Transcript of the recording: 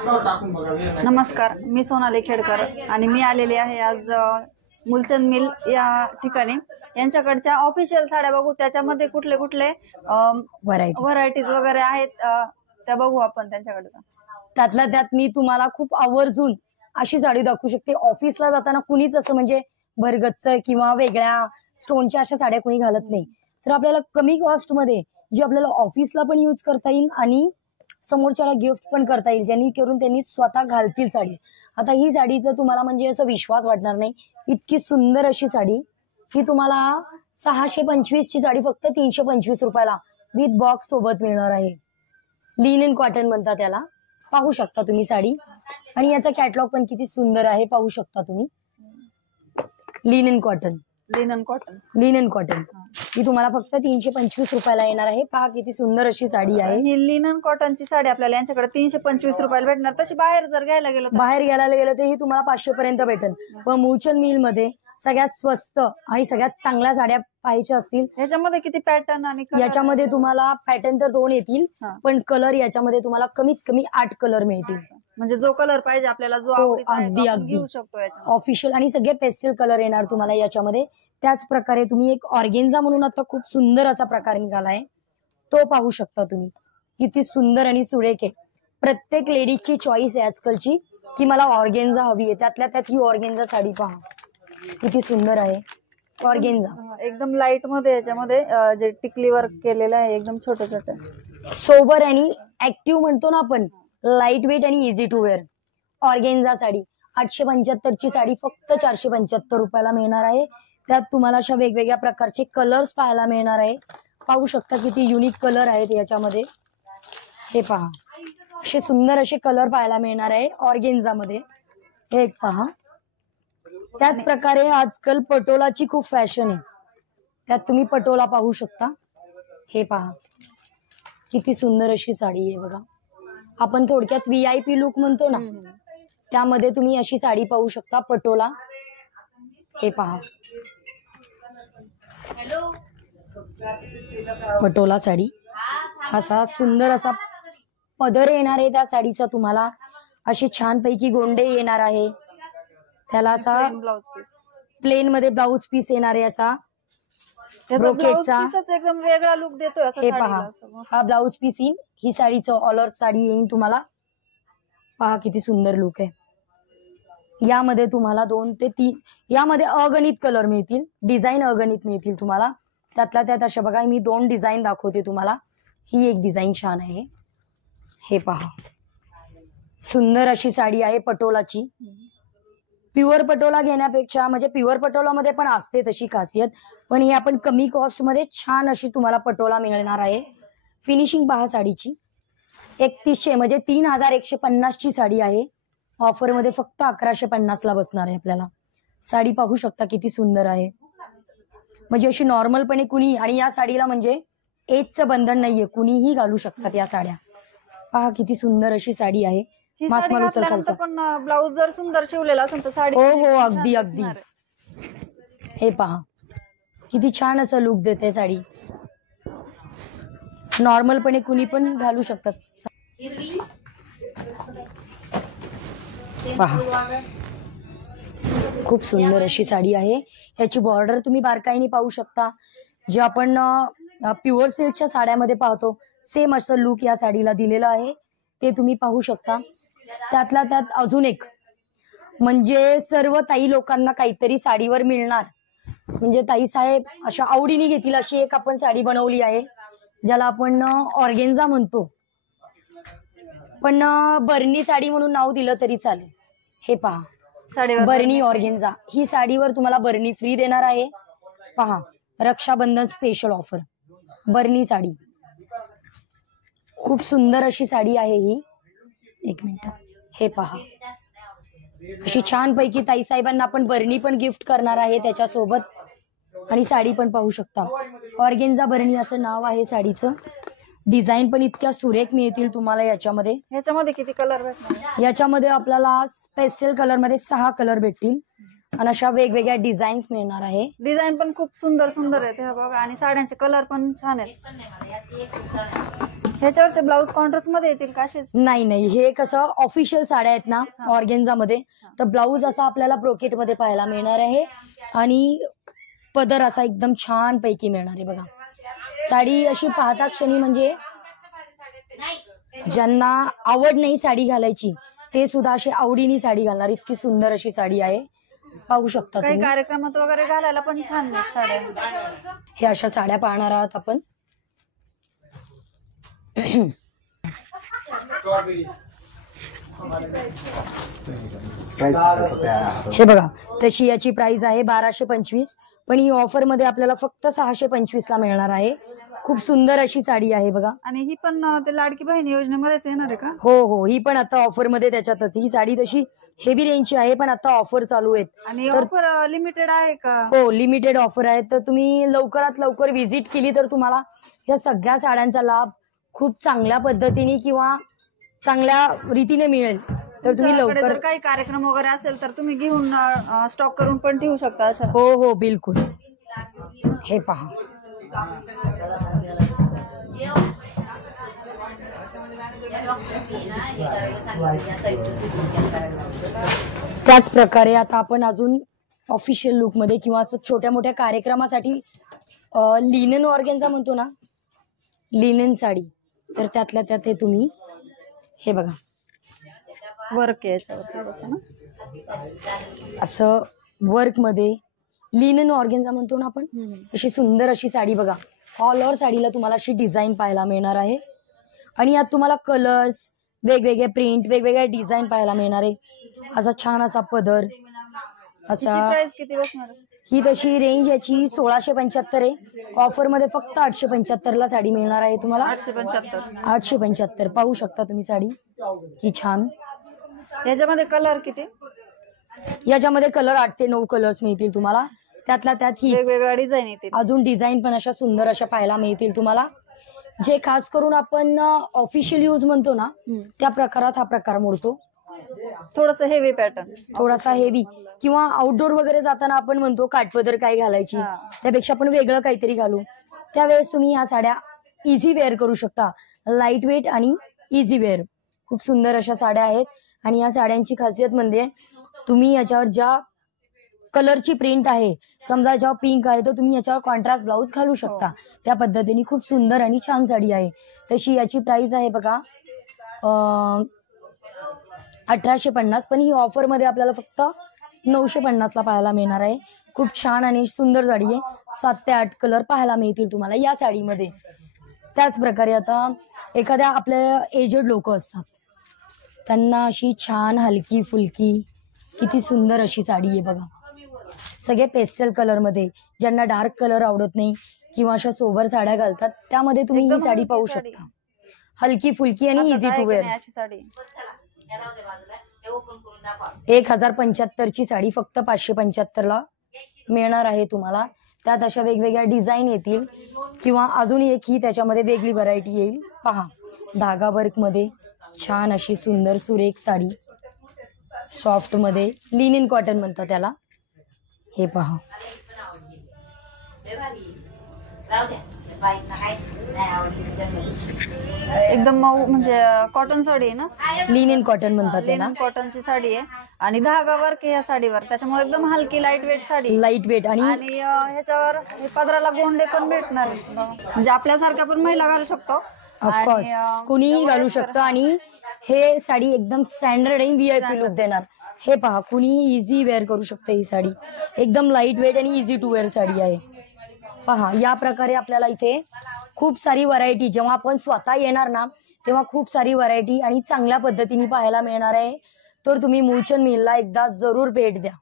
नमस्कार, मी सोनाली खेडकर आणि मी आलेले आहे आज मुलचंद मिल या ठिकाणी. यांच्याकडच्या ऑफिशियल साड्या बघू, त्याच्यामध्ये कुठले कुठले व्हरायटीज वगैरे आहेत त्या बघू आपण त्यांच्याकडे. त्यातल्या त्यात मी तुम्हाला खूप आवर्जून अशी साडी दाखवू शकते. ऑफिसला जाताना कुणीच असं म्हणजे भरगच्च किंवा वेगळ्या स्टोनच्या अशा साड्या कोणी घालत नाही. तर आपल्याला कमी कॉस्ट मध्ये जी आपल्याला ऑफिसला पण यूज करता येईल आणि समोरच्याला गिफ्ट पण करता येईल, ज्यांनी करून त्यांनी स्वतः घालतील साडी. आता ही साडीचा तुम्हाला म्हणजे असं विश्वास वाटणार नाही, इतकी सुंदर अशी साडी. ही तुम्हाला 625 ची साडी फक्त 325 रुपयाला विथ बॉक्स सोबत मिळणार आहे. लिनन कॉटन म्हणतात त्याला. पाहू शकता तुम्ही साडी, आणि याचा कॅटलॉग पण किती सुंदर आहे, पाहू शकता तुम्ही. लिनन कॉटन ही तुम्हाला फक्त 325 रुपयाला येणार आहे. पहा किती सुंदर अशी साडी आहे. ही लिनन कॉटनची साडी आपल्याला यांच्याकडे 325 रुपयाला भेटणार. तशी बाहेर जर घ्यायला गेलो तर ही तुम्हाला 500 पर्यंत भेटेल. पण मुलचंद मिल मध्ये सगळ्यात स्वस्त आणि सगळ्यात चांगल्या साड्या पाहायच्या असतील, याच्यामध्ये किती पॅटर्न आणि याच्यामध्ये तुम्हाला पॅटर्न तर 2 येतील, पण कलर याच्यामध्ये तुम्हाला कमीत कमी 8 कलर मिळतील. म्हणजे जो कलर पाहिजे आपल्याला, जो अगदी घेऊ शकतो. ऑफिशियल आणि सगळे पेस्टल कलर येणार तुम्हाला याच्यामध्ये. त्याच प्रकारे तुम्ही एक ऑर्गेन्झा म्हणून आता खूप सुंदर असा प्रकार निघालाय, तो पाहू शकता तुम्ही. किती सुंदर आणि सुरेख आहे. प्रत्येक लेडीजची चॉईस आहे आजकालची की मला ऑर्गेन्झा हवी आहे. त्यातल्या त्यात ही ऑर्गेन्झा साडी पहा किती सुंदर आहे. ऑर्गेन्झा एकदम लाईट मध्ये, याच्यामध्ये जे टिकली वर्क केलेलं आहे, एकदम छोटे छोटे सोबर आणि ऍक्टिव्ह म्हणतो ना आपण, लाईट वेट आणि easy to wear. Organza sari 875 ची साडी फक्त 475 रुपयाला मिळणार आहे. त्यात तुम्हाला अशा वेगवेगळ्या प्रकारचे कलर्स पाहायला मिळणार आहे. पाहू शकता किती युनिक कलर आहेत याच्यामध्ये. हे पहा, असे सुंदर असे कलर पाहायला मिळणार आहे ऑर्गेन्झा मध्ये. हे एक पहा. त्याच प्रकारे आजकाल पटोलाची खूप फॅशन आहे, त्यात तुम्ही पटोला पाहू शकता. हे पहा किती सुंदर अशी साडी आहे बघा. आपण थोडक्यात VIP लुक म्हणतो ना, त्यामध्ये तुम्ही अशी साडी पाहू शकता, पटोला. हे पहा पटोला साडी. असा सुंदर असा पदर येणार आहे त्या साडीचा तुम्हाला. असे छानपैकी गोंडे येणार आहे. त्याला असा प्लेन मध्ये ब्लाउज पीस येणार आहे असा ब्रोकेटचा, एकदम वेगळा लुक देतोय. हे पहा, हा ब्लाउज पीस येईल. ही साडीचं ऑल ओव्हर साडी येईल तुम्हाला. पहा किती सुंदर लुक आहे. यामध्ये तुम्हाला 2 ते 3 यामध्ये अगणित कलर मिळतील, डिझाईन अगणित मिळतील तुम्हाला. त्यातल्या त्यात अशा बघा, मी 2 डिझाईन दाखवते तुम्हाला. ही एक डिझाईन छान आहे. हे पहा, सुंदर अशी साडी आहे पटोलाची. प्युअर पटोला घेण्यापेक्षा, म्हणजे प्युअर पटोलामध्ये पण असते तशी खासियत, पण ही आपण कमी कॉस्ट मध्ये छान अशी तुम्हाला पटोला मिळणार आहे. फिनिशिंग पहा साडीची. 3100 म्हणजे 3150 ची साडी आहे. ऑफर मध्ये फक्त 1150 ला बसणार आहे आपल्याला. साडी पाहू शकता किती सुंदर आहे. म्हणजे अशी नॉर्मलपणे कुणी, आणि या साडीला म्हणजे एजचं बंधन नाहीये, कुणीही घालू शकतात या साड्या. पहा किती सुंदर अशी साडी आहे. मासमाल उचल खालचा. पण ब्लाउज जर सुंदर शिवलेला असेल तर साडी, हो अगदी अगदी. हे पहा किती छान असं लुक देते साडी. नॉर्मलपणे कुणी पण घालू शकतात. पहा खूप सुंदर अशी साडी आहे. याची बॉर्डर तुम्ही बारकाईने पाहू शकता. जे आपण प्युअर सिल्कच्या साड्यामध्ये पाहतो, सेम असं लुक या साडीला दिलेलं आहे, ते तुम्ही पाहू शकता. त्यातल्या त्यात अजून एक म्हणजे सर्व ताई लोकांना काहीतरी साडीवर मिळणार, म्हणजे ताई साहेब अशा आवडीने घेतील अशी एक आपण साडी बनवली आहे, ज्याला आपण ऑर्गेन्झा म्हणतो, पण बर्नी साडी म्हणून नाव दिलं तरी चालेल. हे पहा साडीवर बर्नी ऑर्गेन्झा. ही साडीवर तुम्हाला बर्नी फ्री देणार आहे. पहा, रक्षाबंधन स्पेशल ऑफर बर्नी साडी. खूप सुंदर अशी साडी आहे ही. एक मिनिट. हे पहा, अशी छान पैकी ताई साहेबांना आपण बर्नी पण गिफ्ट करणार आहे त्याच्यासोबत. आणि साडी पण पाहू शकता, ऑर्गेन्झा बर्नी असं नाव आहे साडीचं. डिझाईन पण इतक्या सुरेख मिळतील तुम्हाला याच्यामध्ये. याच्यामध्ये किती कलर भेटणार? याच्यामध्ये आपल्याला स्पेशल कलर मध्ये 6 कलर भेटतील आणि अशा वेगवेगळ्या डिझाईन्स मिळणार आहे. डिझाईन पण खूप सुंदर सुंदर आहेत हे बघा, आणि साड्यांचे कलर पण छान आहेत. ह्याच्यावरचे ब्लाऊज कॉन्ट्रास्ट मध्ये येतील का असेच? नाही नाही, हे कसं ऑफिशियल साड्या आहेत ना ऑर्गेन्झा मध्ये, तर ब्लाऊज असा आपल्याला ब्रोकेट मध्ये पाहायला मिळणार आहे आणि पदर असा एकदम छान पैकी मिळणार आहे बघा. साडी अशी पाहता क्षणी म्हणजे ज्यांना आवड नाही साडी घालायची ते सुद्धा अशी आवडीने साडी घालणार, इतकी सुंदर अशी साडी आहे. पाहू शकता काही तुम्ही. कार्यक्रमात वगैरे घालायला पण छान आहेत साड्या. हे अशा साड्या पाहणार आहात आपण. हे बघा, तशी याची प्राइस आहे 1225, पण ही ऑफर मध्ये आपल्याला फक्त 625 ला मिळणार आहे. खूप सुंदर अशी साडी आहे बघा. आणि ही पण ते लाडकी बहीण योजनेमध्येच येणार आहे का? हो हो, ही पण आता ऑफर मध्ये त्याच्यातच. ही साडी तशी हेवी रेंजची आहे पण आता ऑफर चालू आहेत. आणि ऑफर लिमिटेड आहे का? हो, लिमिटेड ऑफर आहे. तर तुम्ही लवकरात लवकर व्हिजिट केली तर तुम्हाला या सगळ्या साड्यांचा लाभ खूप चांगल्या पद्धतीने किंवा चांगल्या रीतीने मिळेल. तर तुम्ही तुमच्याकडे लवकर जर काही कार्यक्रम वगैरे असेल तर तुम्ही घेऊन स्टॉक करून पण ठेवू शकता अशा. हो हो बिलकुल. हे पहा, त्याच प्रकारे आता आपण अजून ऑफिशियल लुक मध्ये किंवा असं छोट्या मोठ्या कार्यक्रमासाठी लिनन ऑर्गेन्झा म्हणतो ना, लिनन साडी, तर त्यातल्या त्यात हे तुम्ही हे बघा वर्क आहे याच्यावर ना, असं वर्क मध्ये लिनन ऑर्गेन्झा म्हणतो ना आपण, अशी सुंदर अशी साडी बघा. ऑल ओव्हर साडीला तुम्हाला अशी डिझाईन पाहायला मिळणार आहे आणि यात तुम्हाला कलर्स, वेगवेगळे प्रिंट, वेगवेगळ्या डिझाईन पाहायला मिळणार आहे. असा छान असा पदर असा. प्राइस किती बसणार? ही तशी रेंज याची 1675 आहे. ऑफर मध्ये फक्त 875 ला साडी मिळणार आहे तुम्हाला. 875 पाहू शकता तुम्ही साडी ही छान. याच्यामध्ये कलर किती? याच्यामध्ये कलर 8 ते 9 कलर्स मिळतील तुम्हाला. त्यातला त्यात ही वेगवेगळ्या डिझाईन येतील. अजून डिझाईन पण अशा सुंदर अशा पाहायला मिळतील तुम्हाला. जे खास करून आपण ऑफिशियल यूज म्हणतो ना त्या प्रकारात हा प्रकार मोडतो. थोडस हेवी पॅटर्न, थोडासा हेवी, किंवा आउटडोर वगैरे जाताना आपण म्हणतो काठपदर काय घालायची, त्यापेक्षा आपण वेगळं काहीतरी घालू. त्यावेळेस तुम्ही ह्या साड्या इझी वेअर करू शकता. लाईट वेट आणि इझी वेअर. खूप सुंदर अशा साड्या आहेत. आणि या साड्यांची खासियत म्हणजे तुम्ही याच्यावर ज्या कलरची प्रिंट आहे, समजा जेव्हा पिंक आहे तर तुम्ही याच्यावर कॉन्ट्रास्ट ब्लाऊज घालू शकता. त्या पद्धतीने खूप सुंदर आणि छान साडी आहे. तशी याची प्राइस आहे बघा 1850, पण ही ऑफर मध्ये आपल्याला फक्त 950 ला पाहायला मिळणार आहे. खूप छान आणि सुंदर साडी आहे. 7 ते 8 कलर पाहायला मिळतील तुम्हाला या साडीमध्ये. त्याच प्रकारे आता एखाद्या आपल्या एजेड लोक असतात, त्यांना अशी छान हलकी फुलकी किती सुंदर अशी साडी आहे बघा. सगळे पेस्टल कलर मध्ये, ज्यांना डार्क कलर आवडत नाही किंवा अशा सोबर साड्या घालतात, त्यामध्ये तुम्ही ही साडी पाहू शकता. हलकी फुलकी आणि इझी टू वेअर. 1075 ची साडी फक्त 575 ला मिळणार आहे तुम्हाला. त्यात अशा वेगवेगळ्या डिझाईन येतील किंवा अजून एक ही त्याच्यामध्ये वेगळी व्हरायटी येईल. पहा, धागा वर्क मध्ये छान अशी सुंदर सुरेख साडी, सॉफ्ट मध्ये, लिनिन कॉटन म्हणतात त्याला. हे पहा, एकदम मऊ म्हणजे कॉटन साडी आहे ना, लिनिन कॉटन म्हणतात त्याला. कॉटनची साडी आहे आणि धागा वर्क आहे या साडीवर, त्याच्यामुळे एकदम हलकी light weight sari. Light weight आणि ह्याच्यावर पदराला गोंडे पण भेटणार, म्हणजे आपल्यासारख्या पण महिला घालू शकतो. ऑफकोर्स कुणीही घालू शकतं. आणि हे साडी एकदम स्टँडर्ड आणि VIP लुक देणार. हे पहा, कुणीही इझी वेअर करू शकते. ही साडी एकदम लाईट वेट आणि इझी टू वेअर साडी आहे. पहा, या प्रकारे आपल्याला इथे खूप सारी व्हरायटी, जेव्हा आपण स्वतः येणार ना तेव्हा खूप सारी व्हरायटी आणि चांगल्या पद्धतीने पाहायला मिळणार आहे. तर तुम्ही मुलचंद मिलला एकदा जरूर भेट द्या.